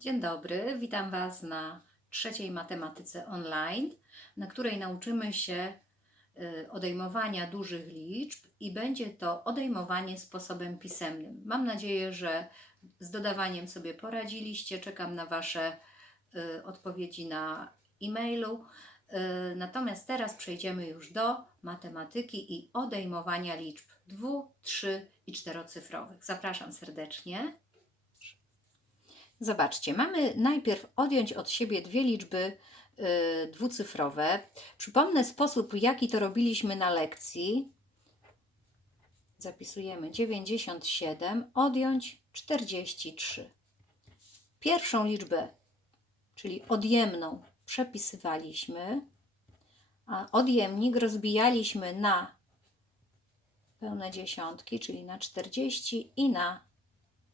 Dzień dobry, witam Was na trzeciej matematyce online, na której nauczymy się y, odejmowania dużych liczb i będzie to odejmowanie sposobem pisemnym. Mam nadzieję, że z dodawaniem sobie poradziliście. Czekam na Wasze y, odpowiedzi na e-mailu. Y, Natomiast teraz przejdziemy już do matematyki i odejmowania liczb dwu, trzy i czterocyfrowych. Zapraszam serdecznie. Zobaczcie, mamy najpierw odjąć od siebie dwie liczby y, dwucyfrowe. Przypomnę sposób, jaki to robiliśmy na lekcji. Zapisujemy 97, odjąć 43. Pierwszą liczbę, czyli odjemną, przepisywaliśmy, a odjemnik rozbijaliśmy na pełne dziesiątki, czyli na 40 i na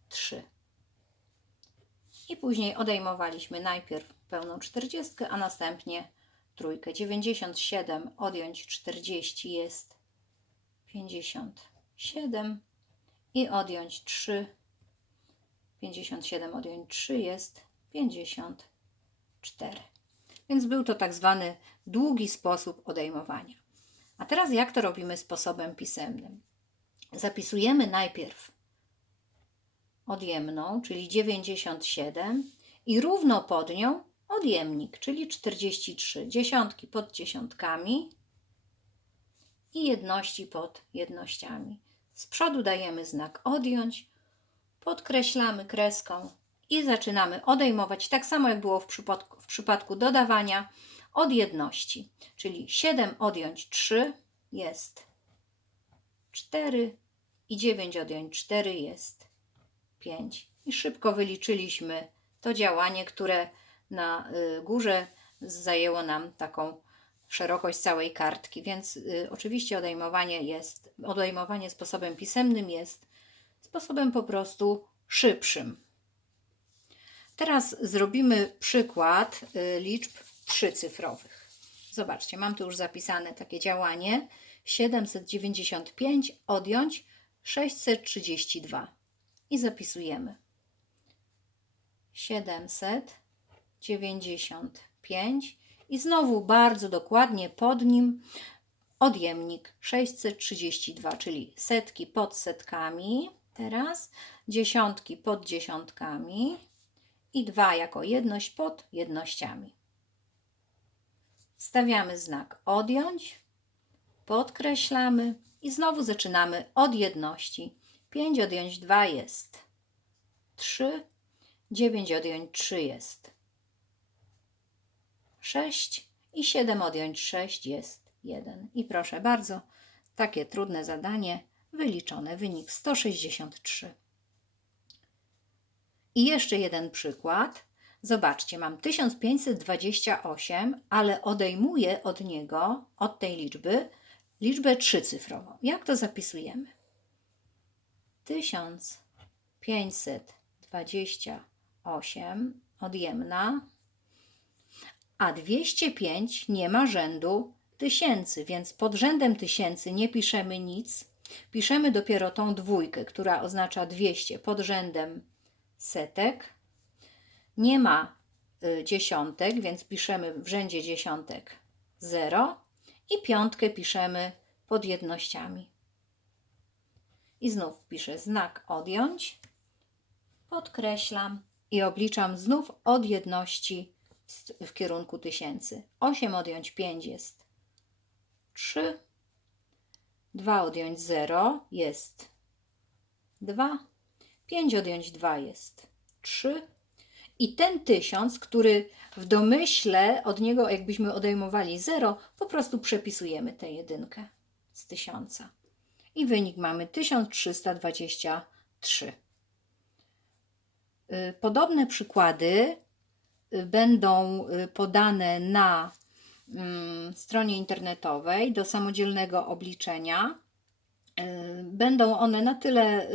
3. I później odejmowaliśmy najpierw pełną 40, a następnie trójkę. 97 odjąć 40 jest 57 i odjąć 3. 57 odjąć 3 jest 54. Więc był to tak zwany długi sposób odejmowania. A teraz jak to robimy sposobem pisemnym? Zapisujemy najpierw odjemną, czyli 97 i równo pod nią odjemnik, czyli 43. Dziesiątki pod dziesiątkami i jedności pod jednościami. Z przodu dajemy znak odjąć, podkreślamy kreską i zaczynamy odejmować, tak samo jak było w przypadku, w przypadku dodawania, od jedności. Czyli 7 odjąć 3 jest 4 i 9 odjąć 4 jest 5. I szybko wyliczyliśmy to działanie, które na y, górze zajęło nam taką szerokość całej kartki. Więc y, oczywiście odejmowanie jest, odejmowanie sposobem pisemnym jest sposobem po prostu szybszym. Teraz zrobimy przykład y, liczb trzycyfrowych. Zobaczcie, mam tu już zapisane takie działanie. 795 odjąć 632 i zapisujemy 795 i znowu bardzo dokładnie pod nim odjemnik 632, czyli setki pod setkami, teraz dziesiątki pod dziesiątkami i dwa jako jedność pod jednościami. Stawiamy znak odjąć, podkreślamy i znowu zaczynamy od jedności. 5 odjąć 2 jest 3, 9 odjąć 3 jest 6 i 7 odjąć 6 jest 1. I proszę bardzo, takie trudne zadanie wyliczone, wynik 163. I jeszcze jeden przykład. Zobaczcie, mam 1528, ale odejmuję od niego, od tej liczby, liczbę trzycyfrową. Jak to zapisujemy? 1528 odjemna, a 205 nie ma rzędu tysięcy, więc pod rzędem tysięcy nie piszemy nic. Piszemy dopiero tą dwójkę, która oznacza 200 pod rzędem setek. Nie ma y, dziesiątek, więc piszemy w rzędzie dziesiątek 0 i piątkę piszemy pod jednościami. I znów piszę znak odjąć, podkreślam i obliczam znów od jedności w kierunku tysięcy. 8 odjąć 5 jest 3, 2 odjąć 0 jest 2, 5 odjąć 2 jest 3 i ten tysiąc, który w domyśle od niego jakbyśmy odejmowali 0, po prostu przepisujemy tę jedynkę z tysiąca i wynik mamy 1323. Y, Podobne przykłady y, będą y, podane na mm, stronie internetowej do samodzielnego obliczenia. Będą one na tyle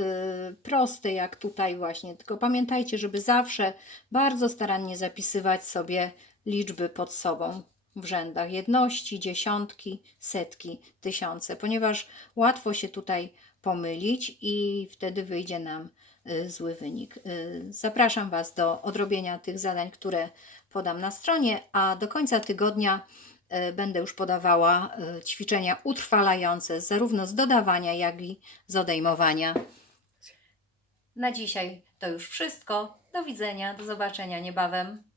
proste, jak tutaj właśnie, tylko pamiętajcie, żeby zawsze bardzo starannie zapisywać sobie liczby pod sobą w rzędach jedności, dziesiątki, setki, tysiące, ponieważ łatwo się tutaj pomylić i wtedy wyjdzie nam y, zły wynik. Y, Zapraszam Was do odrobienia tych zadań, które podam na stronie, a do końca tygodnia y, będę już podawała ćwiczenia utrwalające zarówno z dodawania, jak i z odejmowania. Na dzisiaj to już wszystko. Do widzenia, do zobaczenia niebawem.